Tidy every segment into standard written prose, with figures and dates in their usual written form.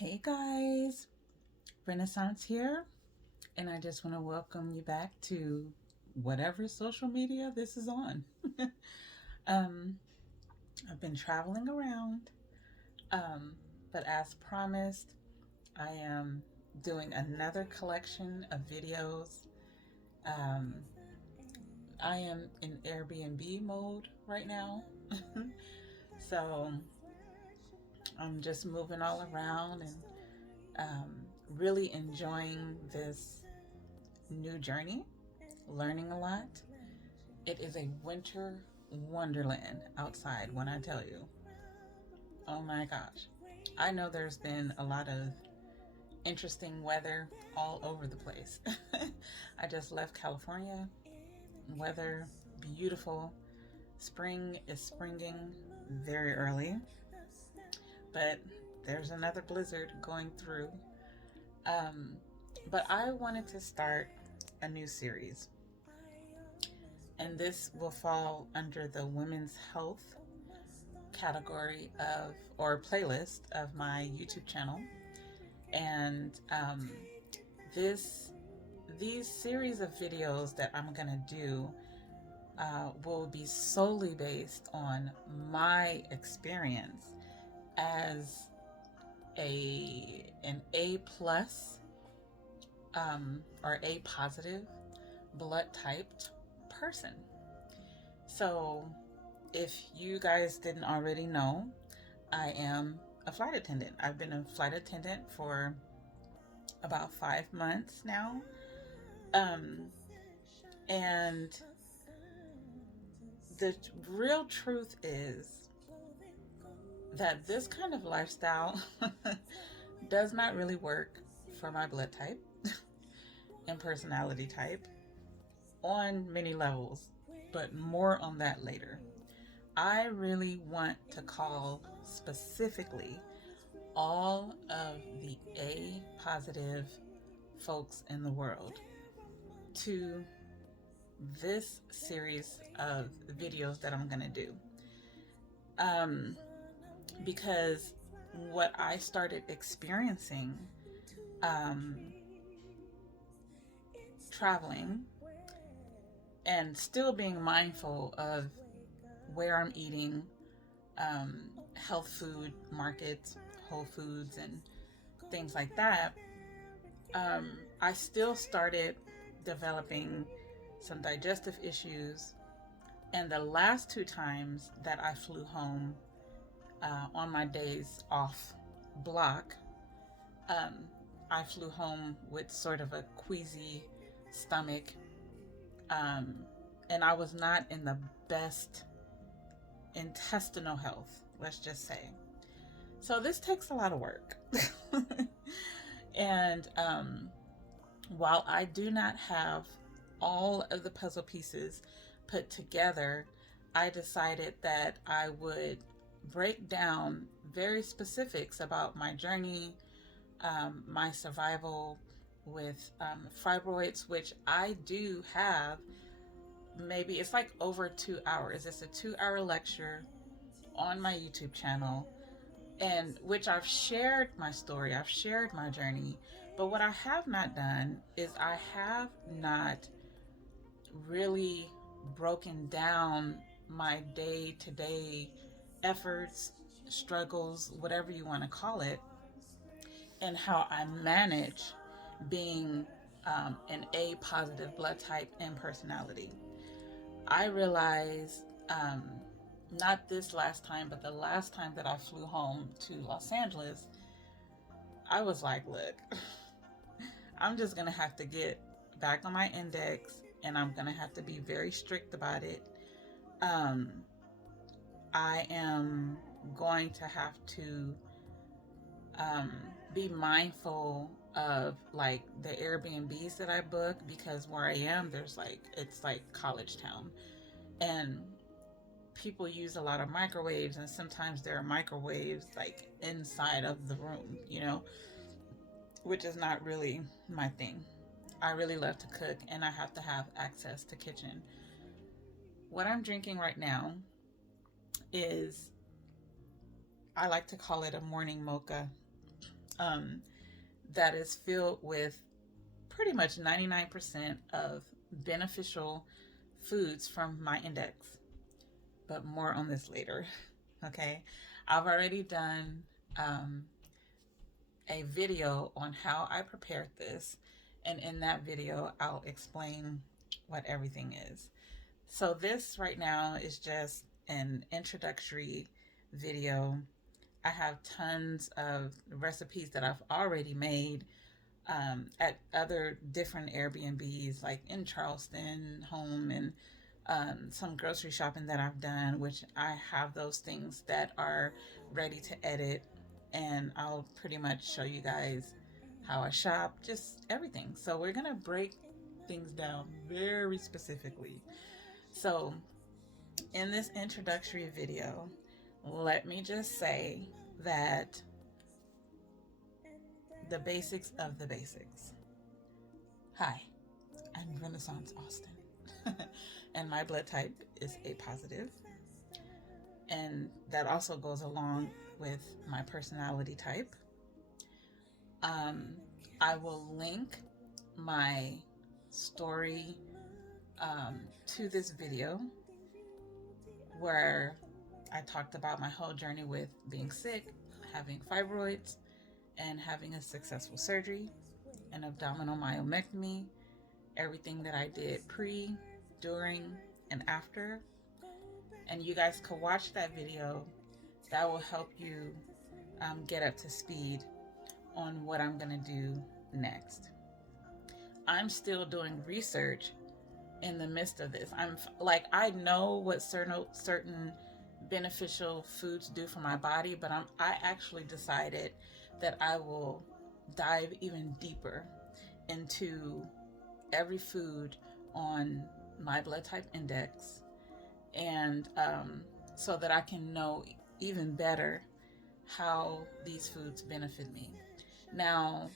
Hey guys, Renaissance here, and I just want to welcome you back to whatever social media this is on. um, I've been traveling around, um, but as promised, I am doing another collection of videos. Um, I am in Airbnb mode right now, so I'm just moving all around and um, really enjoying this new journey, learning a lot. It is a winter wonderland outside when I tell you. Oh my gosh. I know there's been a lot of interesting weather all over the place. I just left California. Weather beautiful. Spring is springing very early, but there's another blizzard going through. Um, but I wanted to start a new series, and this will fall under the women's health category of or playlist of my YouTube channel. And this these series of videos that I'm gonna do will be solely based on my experience as an A plus or A positive blood typed person. So if you guys didn't already know, I am a flight attendant. I've been a flight attendant for about 5 months now. Um, and the real truth is that this kind of lifestyle does not really work for my blood type and personality type on many levels, but more on that later. I really want to call specifically all of the A positive folks in the world to this series of videos that I'm going to do. Because what I started experiencing um, traveling and still being mindful of where I'm eating, health food markets, Whole Foods, and things like that, I still started developing some digestive issues. And the last two times that I flew home on my days off block, um, I flew home with sort of a queasy stomach, um, and I was not in the best intestinal health, let's just say. So this takes a lot of work. And while I do not have all of the puzzle pieces put together, I decided that I would break down very specifics about my journey, my survival with fibroids, which I do have. Maybe it's like over 2 hours. It's a 2 hour lecture on my YouTube channel, and which I've shared my story, I've shared my journey. But what I have not done is I have not really broken down my day-to-day efforts, struggles, whatever you want to call it, and how I manage being an A positive blood type and personality. I realized, not this last time, but the last time that I flew home to Los Angeles, I was like, look, I'm just going to have to get back on my index, and I'm going to have to be very strict about it. Um, I am going to have to um, be mindful of like the Airbnbs that I book, because where I am, it's like college town, and people use a lot of microwaves, and sometimes there are microwaves like inside of the room, which is not really my thing. I really love to cook, and I have to have access to kitchen. What I'm drinking right now is, I like to call it a morning mocha. um, that is filled with pretty much 99% of beneficial foods from my index. But more on this later. Okay. I've already done um, a video on how I prepared this. And in that video, I'll explain what everything is. So, this right now is just an introductory video. I have tons of recipes that I've already made at other different Airbnbs, like in Charleston, home, and some grocery shopping that I've done, which I have those things that are ready to edit. And I'll pretty much show you guys how I shop, just everything. So, we're going to break things down very specifically. So, in this introductory video, let me just say that the basics of the basics. Hi, I'm Renaissance Austin, and my blood type is A positive, and that also goes along with my personality type. I will link my story to this video where I talked about my whole journey with being sick, having fibroids, and having a successful surgery, an abdominal myomectomy, everything that I did pre, during, and after. And you guys can watch that video. That will help you get up to speed on what I'm going to do next. I'm still doing research in the midst of this. I know what certain beneficial foods do for my body, but I actually decided that I will dive even deeper into every food on my blood type index, and so that I can know even better how these foods benefit me. Now,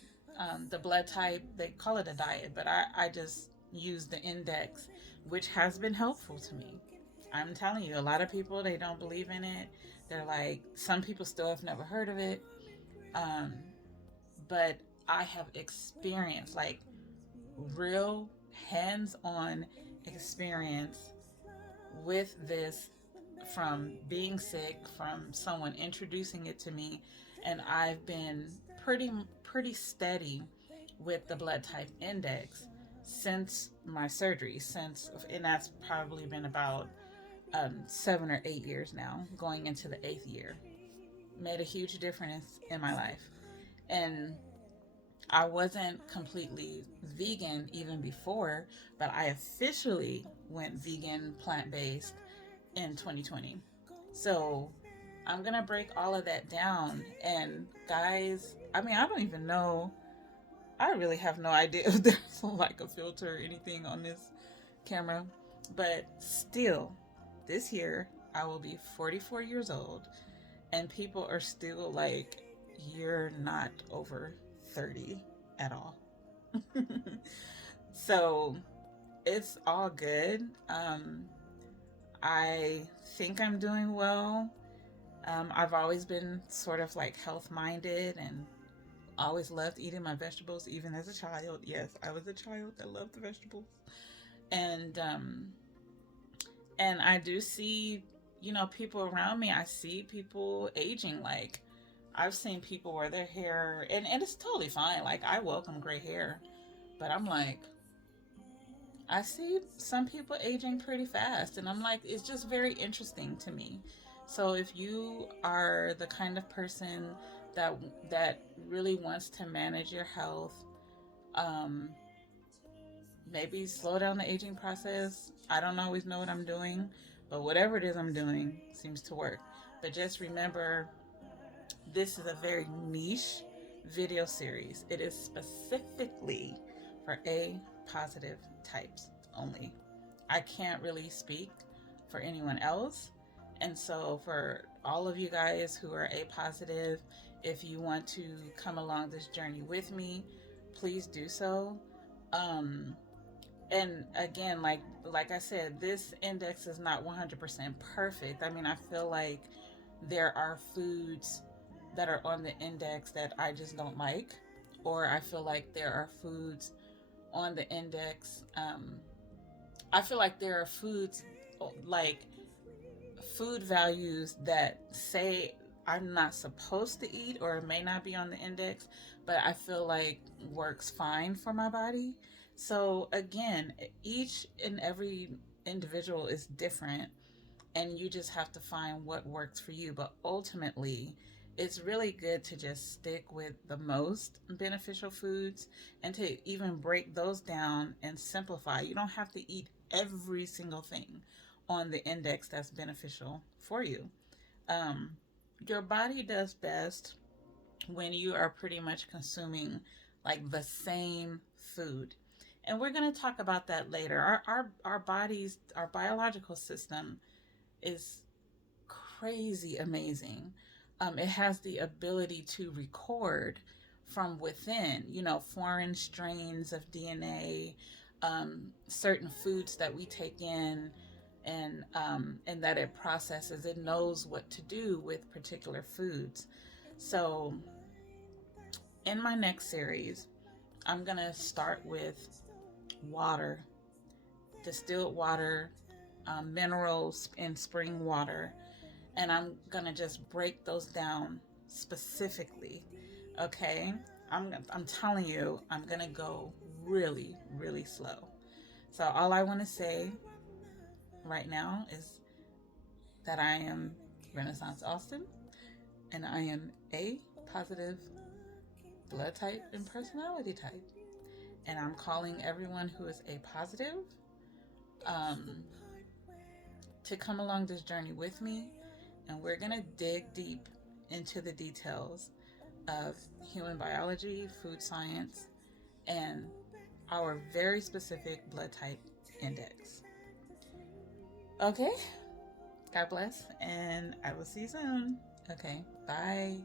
the blood type, they call it a diet, but I just use the index, which has been helpful to me. I'm telling you, a lot of people, they don't believe in it. They're like, some people still have never heard of it. But I have experienced, like, real hands-on experience with this, from being sick, from someone introducing it to me, and I've been pretty steady with the blood type index since my surgery, and that's probably been about 7 or 8 years now, going into the 8th year. Made a huge difference in my life. And I wasn't completely vegan even before, but I officially went vegan, plant-based in 2020. So I'm going to break all of that down. And guys, I mean, I don't even know. I really have no idea if there's like a filter or anything on this camera. But still, this year, I will be 44 years old. And people are still like, you're not over 30 at all. So it's all good. I think I'm doing well. I've always been sort of like health minded and always loved eating my vegetables, even as a child. Yes, I was a child that loved the vegetables. And I do see, people around me. I see people aging. Like, I've seen people wear their hair, and it's totally fine. Like, I welcome gray hair, but I'm like, I see some people aging pretty fast, and I'm like, it's just very interesting to me. So if you are the kind of person that really wants to manage your health, maybe slow down the aging process. I don't always know what I'm doing, but whatever it is I'm doing seems to work. But just remember, this is a very niche video series. It is specifically for A positive types only. I can't really speak for anyone else. And so for all of you guys who are A positive, if you want to come along this journey with me, please do so. And again, like I said, this index is not 100% perfect. I mean, I feel like there are foods that are on the index that I just don't like, or I feel like there are foods on the index. I feel like there are foods, like food values, that say I'm not supposed to eat or may not be on the index, but I feel like works fine for my body. So again, each and every individual is different, and you just have to find what works for you. But ultimately, it's really good to just stick with the most beneficial foods and to even break those down and simplify. You don't have to eat every single thing on the index that's beneficial for you. Um, your body does best when you are pretty much consuming like the same food. And we're going to talk about that later. Our bodies, our biological system is crazy amazing. It has the ability to record from within, foreign strains of DNA, certain foods that we take in, and that it processes. It knows what to do with particular foods. So, in my next series, I'm gonna start with water, distilled water, minerals in spring water, and I'm gonna just break those down specifically. Okay, I'm telling you, I'm gonna go really, really slow. So all I want to say right now is that I am Renaissance Austin, and I am A positive, blood type and personality type, and I'm calling everyone who is A positive um, to come along this journey with me, and we're gonna dig deep into the details of human biology, food science, and our very specific blood type index. Okay, God bless, and I will see you soon. Okay, bye.